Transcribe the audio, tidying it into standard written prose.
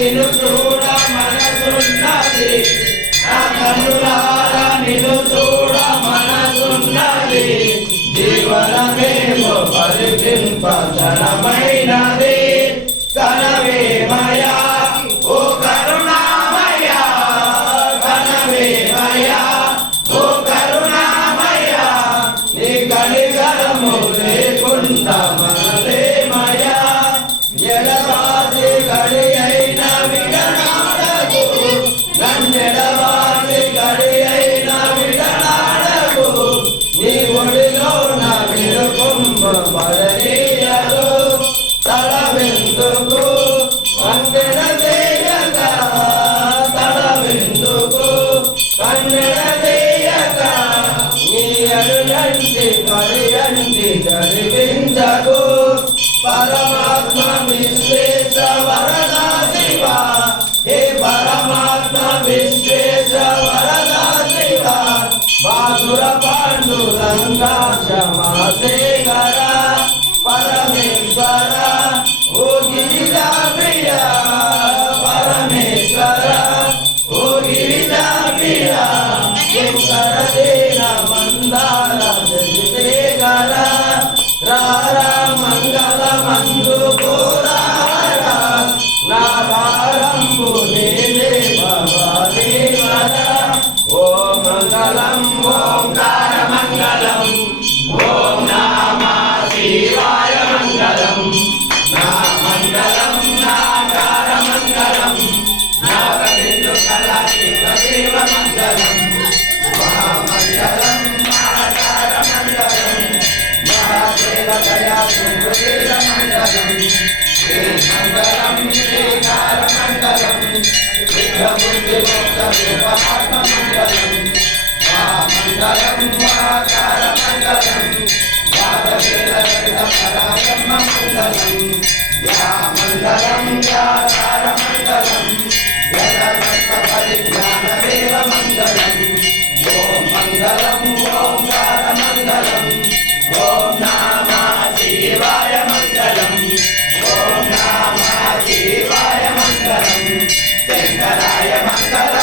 నిన్ను చూడ మనసున్నది నా కనులారా నిన్ను చూడ మనసున్నది జీవనమేమో పరిపింపజనమైనది కనవేమయా ఓ కరుణామయా కనవేమయా ఓ కరుణామయా నీ కనికరము లేకుండా మనదేమయా ఎడబాసి గడి అయిన విడనాడకు నన్నెడబాసి గడి అయిన విడనాడకు నీ ఒడిలో నా విడుకుంభ పడనీయదు తలవెందుకు కన్నెడ చేయక తలవెందుకు కన్నెడ చేయక నీ అరులంటి కరియంటి జరిపించకు పరమాత్మ విశ్వేశ వరదా శివ హే పరమాత్మ విశ్వేశ వరదా శివ బాసుర పాండురంగా క్షమాశేఖర పరమేశ్వర ఓ గిరిజా ప్రియ పరమేశ్వర ఓ గిరిజా ప్రియ శంకర దేన మందార శశిశేఖర రారా మంగళ మందు కోరార నా భారంబు నేనే భవాదేవర ఓ మంగళం ఓంకార మంగళం ఓం నమ శివాయ మంగళం నా మంగళం నాకార మంగళం నాగబిందు కళాదేవ మంగళం మా మంగళం నాకార మంగళం మహాదేవ దయా సుందర మంగళం శ్రీ మంగళం శ్రీకార మంగళం విఘ్నబుద్ధి మోక్ష రూపాత్మ మంగళం మా మంగళం మహాకార మంగళం యాదవేద పరాబ్రహ్మ మంగళం యా మంగళం యాకార మంగళం యదత్త పరిజ్ఞాన దేవ మంగళం ఓం మంగళం ఓంకార మంగళం ఓం నమ శివాయ మంగళం ఓం నమ శివాయ మంగళం శంకరాయ మంగళం